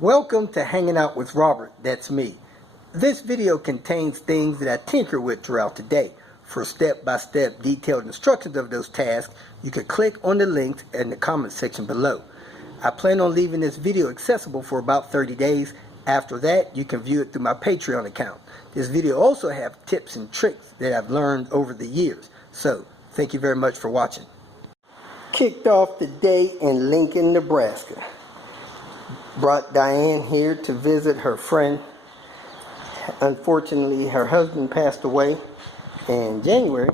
Welcome to Hanging Out with Robert, that's me. This video contains things that I tinker with throughout the day. For step-by-step detailed instructions of those tasks, you can click on the links in the comment section below. I plan on leaving this video accessible for about 30 days. After that, you can view it through my Patreon account. This video also has tips and tricks that I've learned over the years. So, thank you very much for watching. Kicked off the day in Lincoln, Nebraska. Brought Diane here to visit her friend. Unfortunately, her husband passed away in January.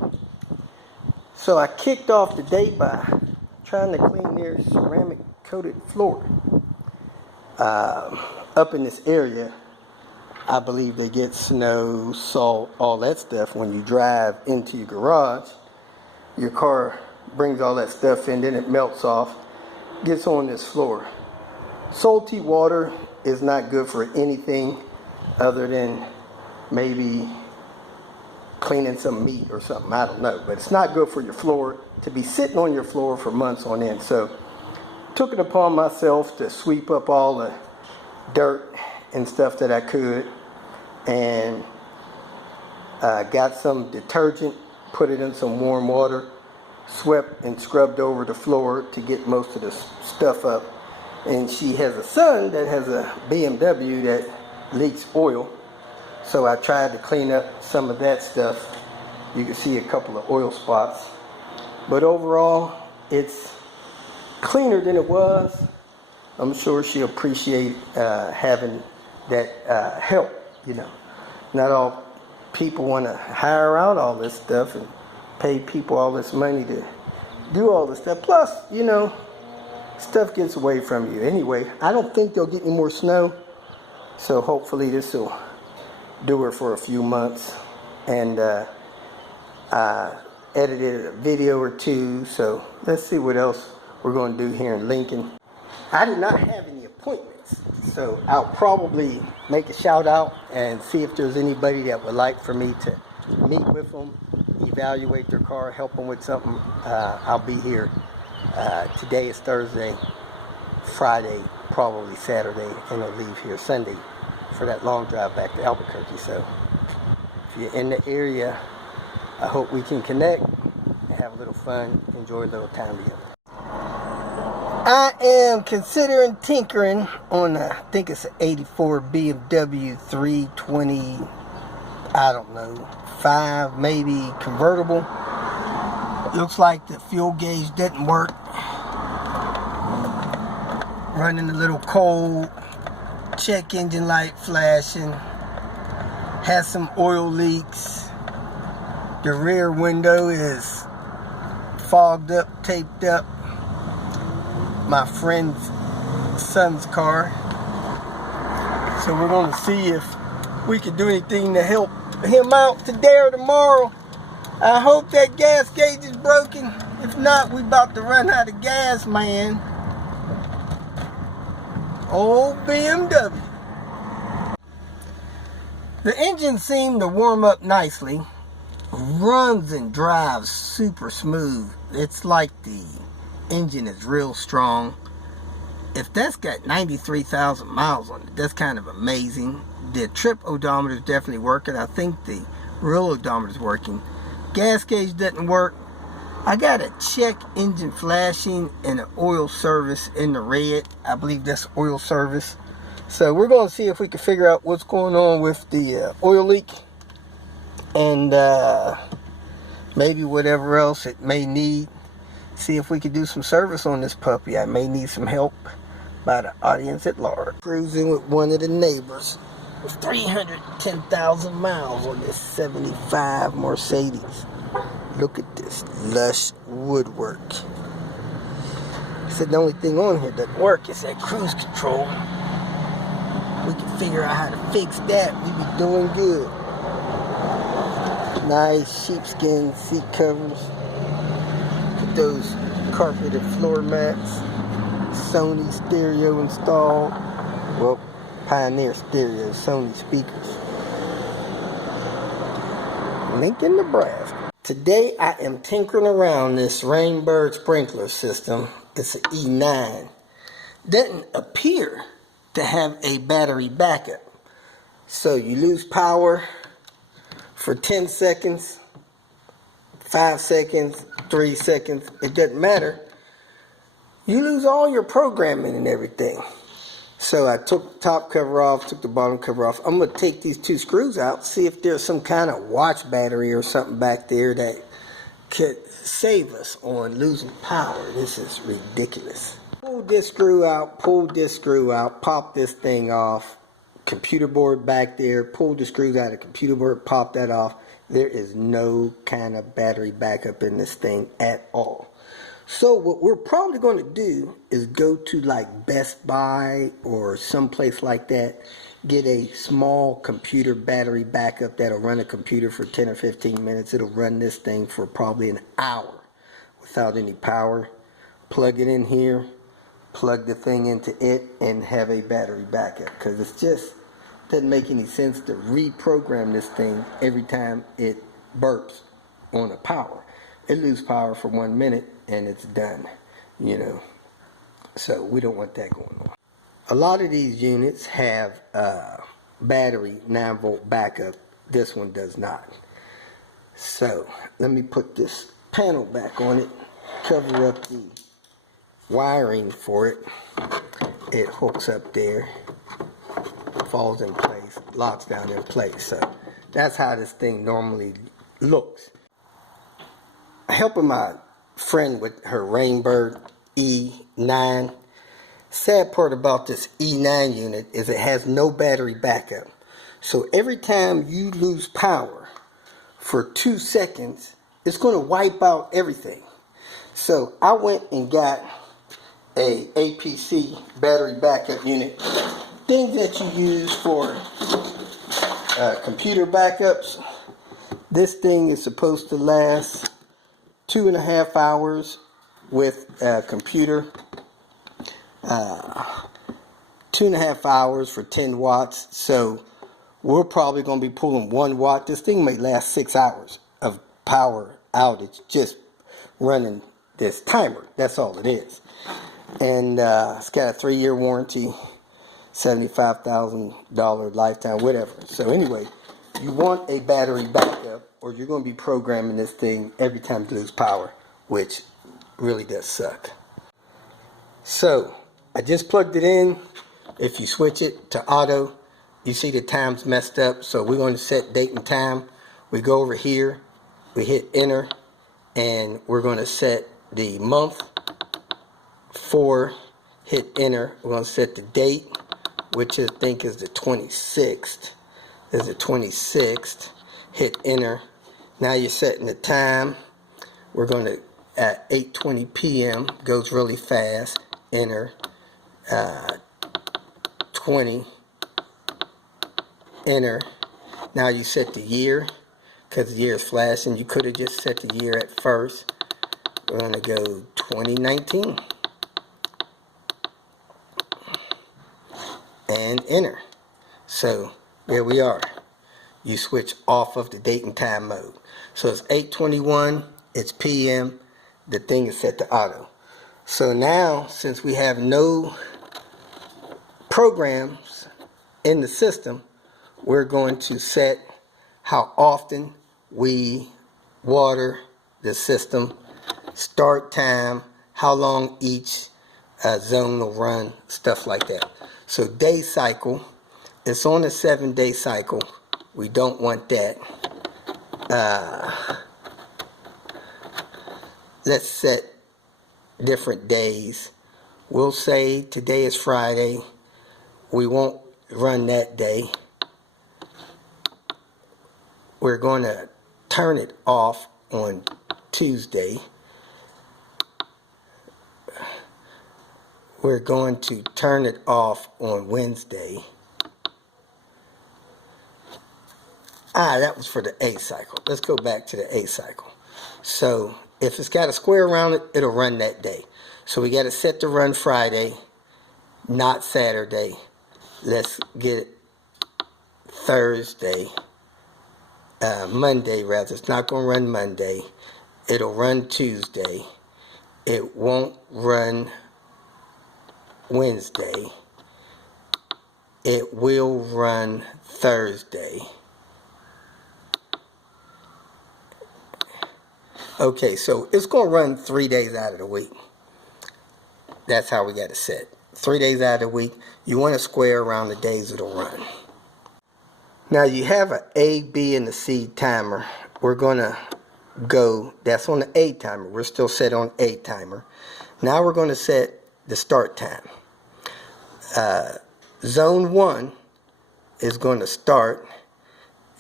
So I kicked off the day by trying to clean their ceramic coated floor. Up in this area, I believe they get snow, salt, all that stuff. When you drive into your garage, your car brings all that stuff in, then it melts off, gets on this floor. Salty water is not good for anything other than maybe cleaning some meat or something, I don't know. But it's not good for your floor to be sitting on your floor for months on end. So took it upon myself to sweep up all the dirt and stuff that I could, and got some detergent, put it in some warm water, swept and scrubbed over the floor to get most of the stuff up. And she has a son that has a BMW that leaks oil. So I tried to clean up some of that stuff. You can see a couple of oil spots. But overall, it's cleaner than it was. I'm sure she'll appreciate having that help, you know. Not all people want to hire out all this stuff and pay people all this money to do all this stuff. Plus, you know, stuff gets away from you. Anyway, I don't think they'll get any more snow, so hopefully this will do her for a few months. And I edited a video or two, so let's see what else we're going to do here in Lincoln. I did not have any appointments, so I'll probably make a shout out and see if there's anybody that would like for me to meet with them, evaluate their car, help them with something. I'll be here. Today is Thursday, Friday, probably Saturday, and I'll leave here Sunday for that long drive back to Albuquerque. So if you're in the area, I hope we can connect and have a little fun, enjoy a little time together. I am considering tinkering on I think it's an 84 BMW 320, I don't know, 5 maybe convertible. Looks like the fuel gauge didn't work. Running a little cold. Check engine light flashing. Has some oil leaks. The rear window is fogged up, taped up. My friend's son's car. So we're going to see if we can do anything to help him out today or tomorrow. I hope that gas gauge is broken. If not, we about to run out of gas, man. Old BMW. The engine seemed to warm up nicely. Runs and drives super smooth. It's like the engine is real strong. If that's got 93,000 miles on it, that's kind of amazing. The trip odometer is definitely working. I think the real odometer is working. Gas gauge doesn't work. I got a check engine flashing and an oil service in the red. I believe that's oil service. So we're going to see if we can figure out what's going on with the oil leak. And maybe whatever else it may need. See if we can do some service on this puppy. I may need some help by the audience at large. Cruising with one of the neighbors. 310,000 miles on this 75 Mercedes. Look at this lush woodwork. He said the only thing on here that doesn't work is that cruise control. We can figure out how to fix that. We be doing good. Nice sheepskin seat covers. Put those carpeted floor mats. Sony stereo installed. Well, Pioneer stereo, Sony speakers. Lincoln, Nebraska. Today I am tinkering around this Rainbird sprinkler system. It's an E9. Doesn't appear to have a battery backup. So you lose power for 10 seconds, 5 seconds, 3 seconds, it doesn't matter. You lose all your programming and everything. So I took the top cover off, took the bottom cover off. I'm going to take these 2 screws out, see if there's some kind of watch battery or something back there that could save us on losing power. This is ridiculous. Pull this screw out, pop this thing off. Computer board back there, pull the screws out of the computer board, pop that off. There is no kind of battery backup in this thing at all. So what we're probably going to do is go to like Best Buy or someplace like that, get a small computer battery backup that'll run a computer for 10 or 15 minutes. It'll run this thing for probably an hour without any power. Plug it in here, plug the thing into it, and have a battery backup, because it's just doesn't make any sense to reprogram this thing every time it burps on the power. It loses power for 1 minute and it's done, you know. So we don't want that going on. A lot of these units have battery 9-volt backup. This one does not. So let me put this panel back on it, cover up the wiring for it. It hooks up there, falls in place, locks down in place. So that's how this thing normally looks. Helping my friend with her Rainbird E9. Sad part about this E9 unit is it has no battery backup. So every time you lose power for 2 seconds, it's going to wipe out everything. So I went and got a APC battery backup unit. Things that you use for computer backups. This thing is supposed to last 2.5 hours with a computer. 2.5 hours for 10 watts. So we're probably going to be pulling 1 watt. This thing may last 6 hours of power outage just running this timer. That's all it is. And it's got a 3-year warranty, $75,000 lifetime, whatever. So anyway, you want a battery backup, or you're going to be programming this thing every time you lose power, which really does suck. So I just plugged it in. If you switch it to auto, you see the time's messed up. So we're going to set date and time. We go over here, we hit enter, and we're going to set the month for, hit enter. We're going to set the date, which I think is the 26th. There's the 26th. Hit enter. Now you're setting the time. We're going to, at 8:20 p.m., goes really fast. Enter. 20. Enter. Now you set the year, because the year is flashing. You could have just set the year at first. We're going to go 2019. And enter. So there we are. You switch off of the date and time mode. So it's 8:21, it's PM, the thing is set to auto. So now, since we have no programs in the system, we're going to set how often we water the system, start time, how long each zone will run, stuff like that. So day cycle, it's on a 7-day cycle. We don't want that. Let's set different days. We'll say today is Friday. We won't run that day. We're going to turn it off on Tuesday. We're going to turn it off on Wednesday. That was for the A cycle. Let's go back to the A cycle. So if it's got a square around it, it'll run that day. So we got to set to run Friday, not Saturday. Let's get it Thursday, Monday rather. It's not going to run Monday. It'll run Tuesday. It won't run Wednesday. it will run Thursday. Okay, so it's going to run 3 days out of the week. That's how we got it set. 3 days out of the week. You want to square around the days it'll run. Now you have an A, B, and a C timer. We're going to go, that's on the A timer. We're still set on A timer. Now we're going to set the start time. Zone 1 is going to start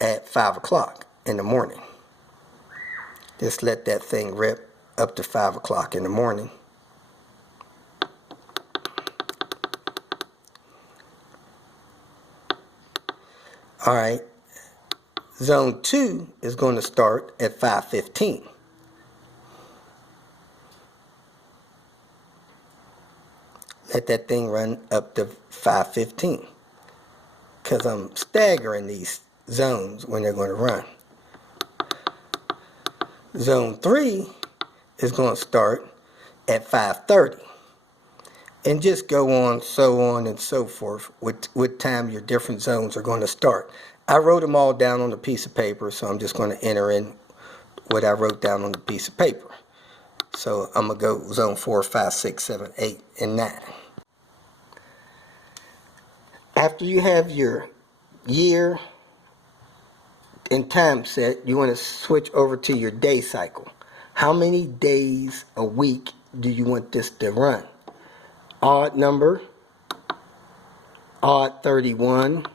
at 5 o'clock in the morning. Just let that thing rip up to 5 o'clock in the morning. Alright, zone 2 is going to start at 5:15. Let that thing run up to 5:15. Because I'm staggering these zones when they're going to run. Zone 3 is going to start at 5:30. And just go on, so on and so forth, with what time your different zones are going to start. I wrote them all down on a piece of paper, so I'm just going to enter in what I wrote down on the piece of paper. So I'm going to go zone 4, 5, 6, 7, 8, and 9. After you have your year and time set, you want to switch over to your day cycle. How many days a week do you want this to run? Odd number, odd 31,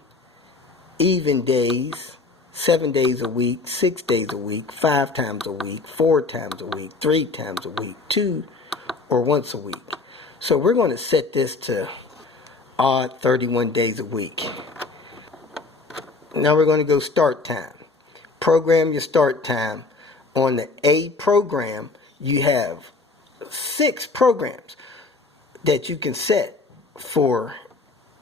even days, 7 days a week, 6 days a week, 5 times a week, 4 times a week, 3 times a week, 2 or once a week. So we're going to set this to odd 31 days a week. Now we're going to go start time. Program your start time. On the A program, you have 6 programs that you can set for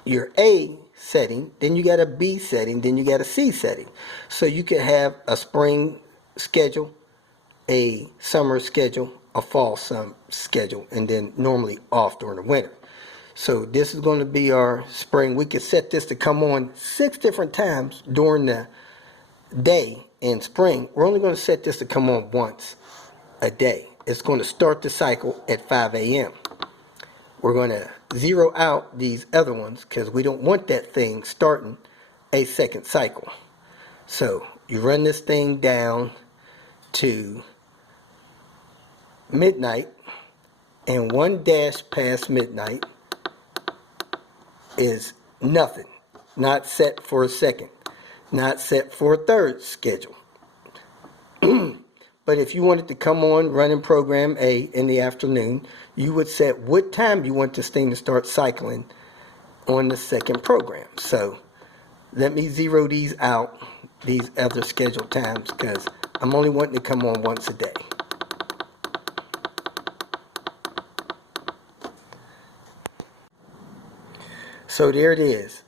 your A setting, then you got a B setting, then you got a C setting. So you can have a spring schedule, a summer schedule, a fall schedule, and then normally off during the winter. So this is going to be our spring. We can set this to come on 6 different times during the day in spring. We're only going to set this to come on once a day. It's going to start the cycle at 5 a.m. We're going to zero out these other ones because we don't want that thing starting a second cycle. So you run this thing down to midnight, and 1 dash past midnight is nothing. Not set for a second. Not set for a third schedule. But if you wanted to come on running program A in the afternoon, you would set what time you want this thing to start cycling on the second program. So let me zero these out, these other scheduled times, because I'm only wanting to come on once a day. So there it is.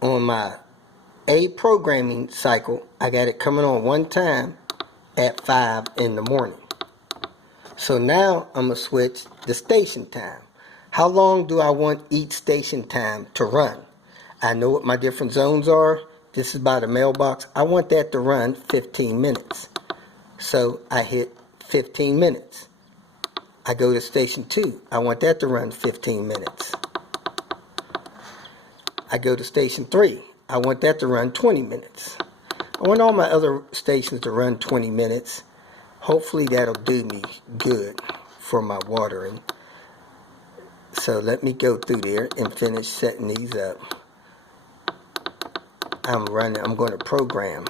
On my A programming cycle, I got it coming on one time at 5 in the morning. So now I'm going to switch the station time. How long do I want each station time to run? I know what my different zones are. This is by the mailbox. I want that to run 15 minutes. So I hit 15 minutes. I go to station 2. I want that to run 15 minutes. I go to station 3. I want that to run 20 minutes. I want all my other stations to run 20 minutes. Hopefully that'll do me good for my watering. So let me go through there and finish setting these up. I'm going to program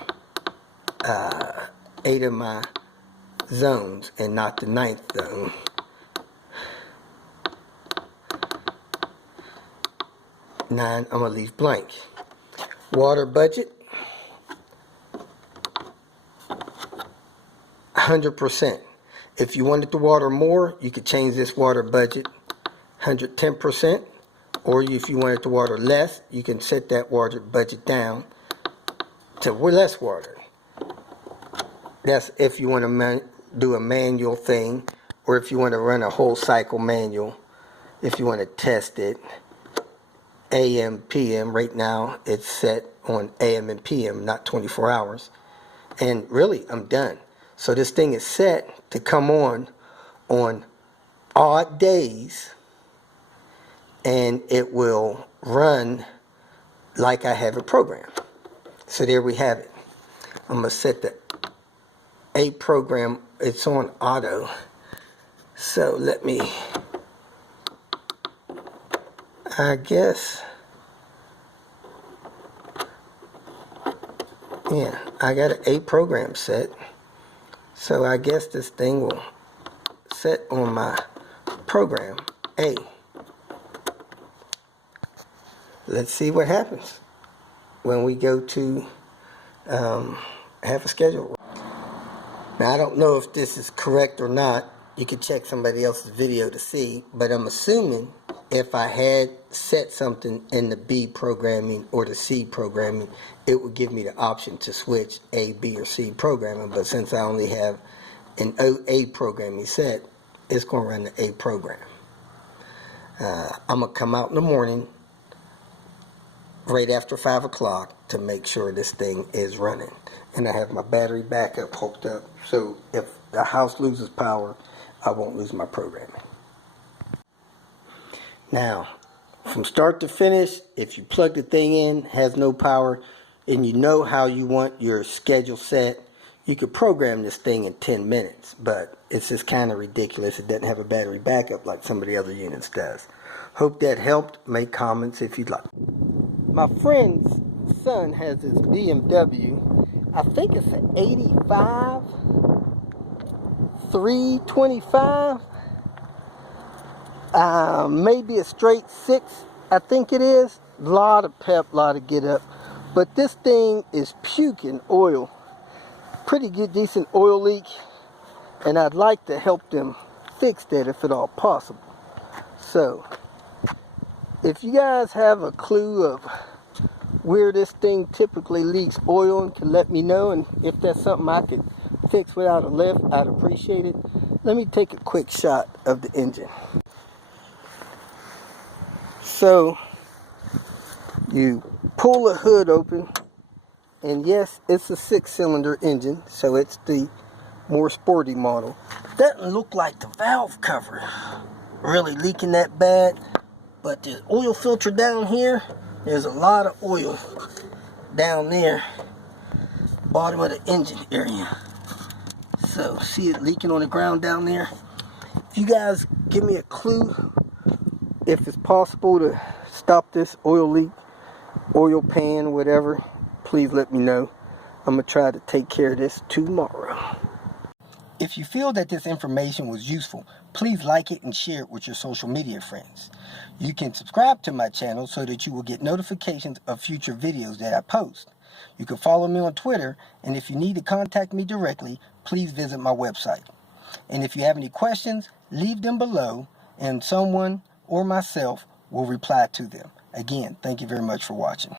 8 of my zones and not the 9th zone. Nine, I'm going to leave blank. Water budget, 100%. If you wanted to water more, you could change this water budget 110%. Or if you wanted to water less, you can set that water budget down to less water. That's if you want to do a manual thing, or if you want to run a whole cycle manual, if you want to test it. AM, PM. Right now it's set on AM and PM, not 24 hours. And really, I'm done. So this thing is set to come on odd days, and it will run like I have it programmed. So there we have it. I'm going to set the A program. It's on auto. So let me, I guess, yeah, I got an A program set. So I guess this thing will set on my program A. Let's see what happens when we go to have a schedule. Now I don't know if this is correct or not. You could check somebody else's video to see, but I'm assuming if I had set something in the B programming or the C programming, it would give me the option to switch A, B, or C programming. But since I only have an A programming set, it's going to run the A program. I'm going to come out in the morning right after 5 o'clock to make sure this thing is running. And I have my battery backup hooked up, so if the house loses power, I won't lose my programming. Now, from start to finish, if you plug the thing in, has no power, and you know how you want your schedule set, you could program this thing in 10 minutes, but it's just kind of ridiculous. It doesn't have a battery backup like some of the other units does. Hope that helped. Make comments if you'd like. My friend's son has this BMW. I think it's an 85, 325, maybe a straight 6, I think it is. Lot of pep, lot of get up. But this thing is puking oil. Pretty good, decent oil leak. And I'd like to help them fix that if at all possible. So, if you guys have a clue of where this thing typically leaks oil and can let me know, and if that's something I could fix without a lift, I'd appreciate it. Let me take a quick shot of the engine. So you pull the hood open, and yes, it's a 6-cylinder engine, so it's the more sporty model. Doesn't look like the valve cover really leaking that bad, but the oil filter down here, there's a lot of oil down there, bottom of the engine area. So see it leaking on the ground down there. If you guys give me a clue if it's possible to stop this oil leak, oil pan, whatever, please let me know. I'm gonna try to take care of this tomorrow. If you feel that this information was useful, please like it and share it with your social media friends. You can subscribe to my channel so that you will get notifications of future videos that I post. You can follow me on Twitter, and if you need to contact me directly, please visit my website. And if you have any questions, leave them below, and someone or myself will reply to them. Again, thank you very much for watching.